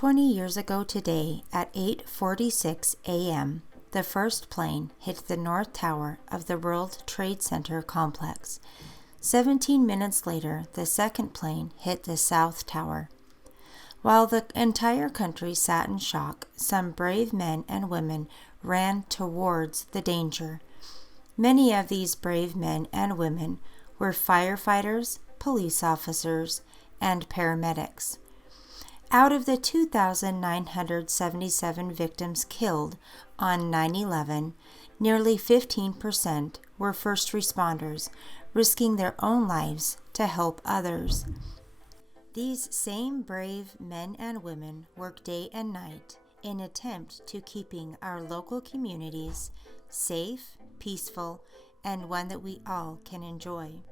20 years ago today at 8:46 a.m., the first plane hit the North Tower of the World Trade Center complex. 17 minutes later, the second plane hit the South Tower. While the entire country sat in shock, some brave men and women ran towards the danger. Many of these brave men and women were firefighters, police officers, and paramedics. Out of the 2,977 victims killed on 9/11, nearly 15% were first responders, risking their own lives to help others. These same brave men and women work day and night in attempt to keeping our local communities safe, peaceful, and one that we all can enjoy.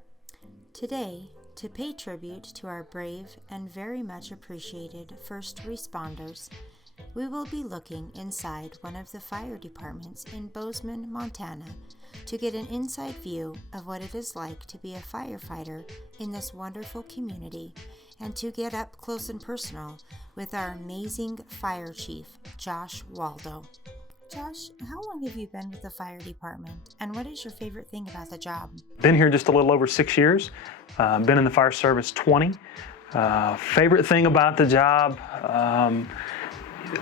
Today, to pay tribute to our brave and very much appreciated first responders, we will be looking inside one of the fire departments in Bozeman, Montana, to get an inside view of what it is like to be a firefighter in this wonderful community, and to get up close and personal with our amazing fire chief, Chief Waldo. Josh, how long have you been with the fire department, and what is your favorite thing about the job? Been here just a little over 6 years. Been in the fire service 20. Favorite thing about the job,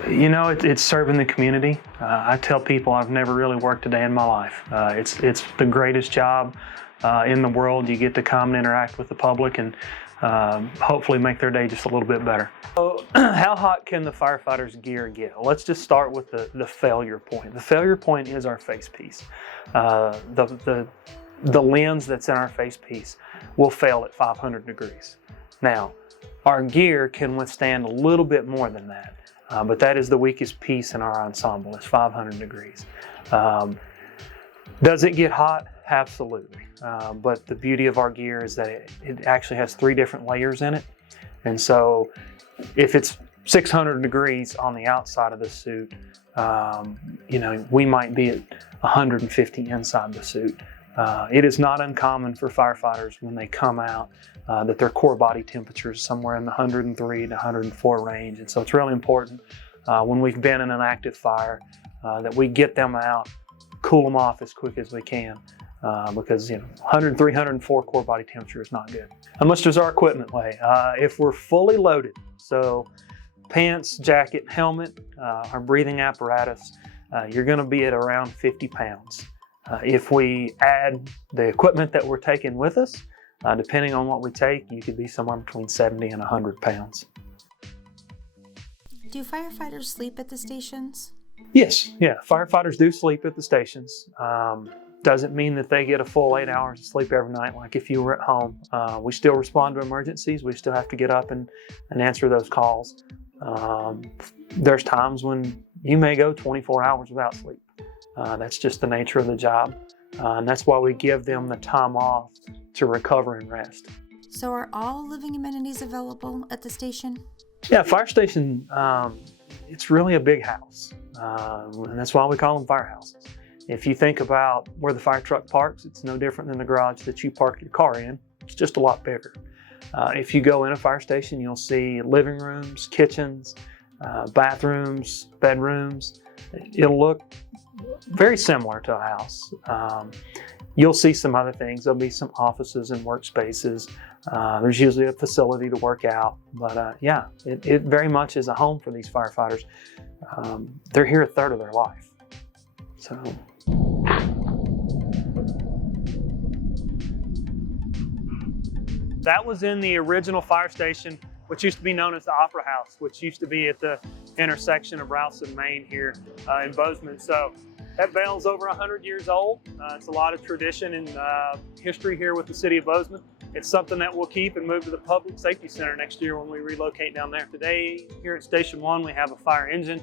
it's serving the community. I tell people I've never really worked a day in my life. It's the greatest job in the world. You get to come and interact with the public and hopefully make their day just a little bit better. So how hot can the firefighters' gear get? Let's just start with the failure point. The failure point is our face piece. The lens that's in our face piece will fail at 500 degrees. Now, our gear can withstand a little bit more than that, but that is the weakest piece in our ensemble, is 500 degrees. Does it get hot? Absolutely. But the beauty of our gear is that it actually has 3 different layers in it. And so if it's 600 degrees on the outside of the suit, we might be at 150 inside the suit. It is not uncommon for firefighters when they come out that their core body temperature is somewhere in the 103 to 104 range. And so it's really important when we've been in an active fire that we get them out, cool them off as quick as we can. Because 103, 104 core body temperature is not good. How much does our equipment weigh? If we're fully loaded, so pants, jacket, helmet, our breathing apparatus, you're going to be at around 50 pounds. If we add the equipment that we're taking with us, depending on what we take, you could be somewhere between 70 and 100 pounds. Do firefighters sleep at the stations? Yes, firefighters do sleep at the stations. Doesn't mean that they get a full 8 hours of sleep every night like if you were at home. We still respond to emergencies. We still have to get up and answer those calls. There's times when you may go 24 hours without sleep. That's just the nature of the job. And that's why we give them the time off to recover and rest. So are all living amenities available at the station? Yeah, fire station, it's really a big house. And that's why we call them firehouses. If you think about where the fire truck parks, it's no different than the garage that you park your car in. It's just a lot bigger. If you go in a fire station, you'll see living rooms, kitchens, bathrooms, bedrooms. It'll look very similar to a house. You'll see some other things. There'll be some offices and workspaces. There's usually a facility to work out. But it very much is a home for these firefighters. They're here a third of their life. So. That was in the original fire station, which used to be known as the Opera House, which used to be at the intersection of Rouse and Main here in Bozeman. So that building's over 100 years old. It's a lot of tradition and history here with the city of Bozeman. It's something that we'll keep and move to the Public Safety Center next year when we relocate down there. Today, here at Station 1, we have a fire engine.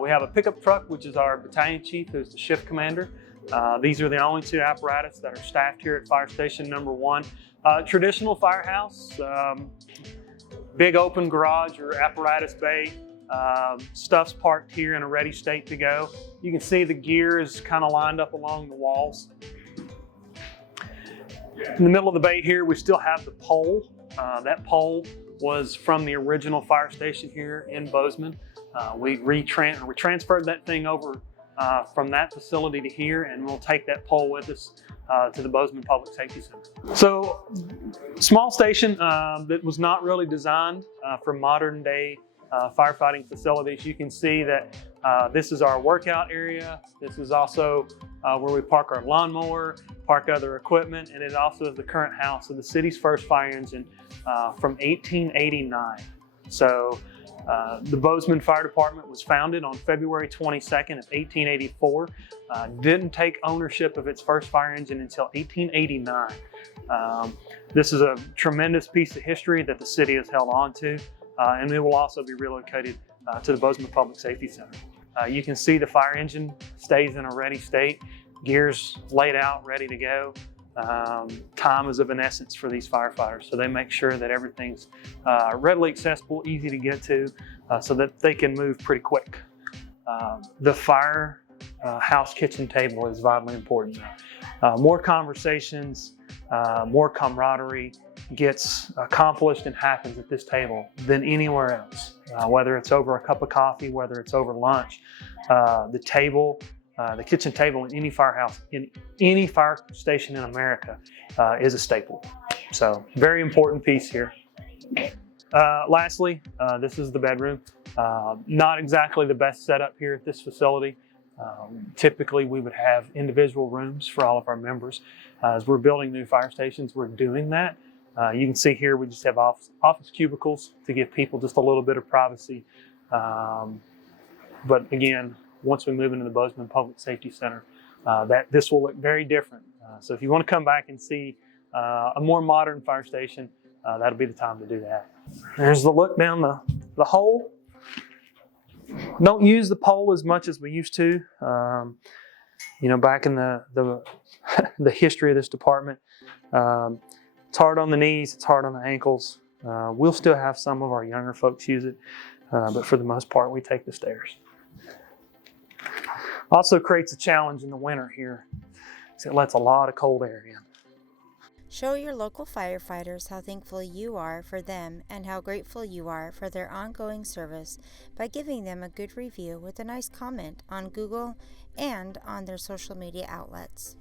We have a pickup truck, which is our battalion chief, who's the shift commander. These are the only 2 apparatus that are staffed here at Fire Station number 1. Traditional firehouse, big open garage or apparatus bay. Stuff's parked here in a ready state to go. You can see the gear is kind of lined up along the walls. In the middle of the bay here, we still have the pole. That pole was from the original fire station here in Bozeman. We transferred that thing over from that facility to here, and we'll take that pole with us to the Bozeman Public Safety Center. So, small station that was not really designed for modern day firefighting facilities. You can see that this is our workout area. This is also where we park our lawnmower, park other equipment, and it also is the current house of the city's first fire engine from 1889. So the Bozeman Fire Department was founded on February 22nd of 1884. Didn't take ownership of its first fire engine until 1889. This is a tremendous piece of history that the city has held on to, and it will also be relocated to the Bozeman Public Safety Center. You can see the fire engine stays in a ready state, gears laid out, ready to go. Time is of an essence for these firefighters, so they make sure that everything's readily accessible, easy to get to, so that they can move pretty quick. The fire house kitchen table is vitally important. More conversations, more camaraderie gets accomplished and happens at this table than anywhere else. Whether it's over a cup of coffee, whether it's over lunch, the kitchen table in any firehouse, in any fire station in America is a staple. So very important piece here. Lastly, this is the bedroom. Not exactly the best setup here at this facility. Typically we would have individual rooms for all of our members. As we're building new fire stations, we're doing that. You can see here we just have office cubicles to give people just a little bit of privacy. But again, once we move into the Bozeman Public Safety Center, this will look very different. So if you want to come back and see a more modern fire station, that'll be the time to do that. There's the look down the hole. Don't use the pole as much as we used to. Back in the history of this department, it's hard on the knees, it's hard on the ankles. We'll still have some of our younger folks use it, but for the most part, we take the stairs. Also creates a challenge in the winter here, because it lets a lot of cold air in. Show your local firefighters how thankful you are for them and how grateful you are for their ongoing service by giving them a good review with a nice comment on Google and on their social media outlets.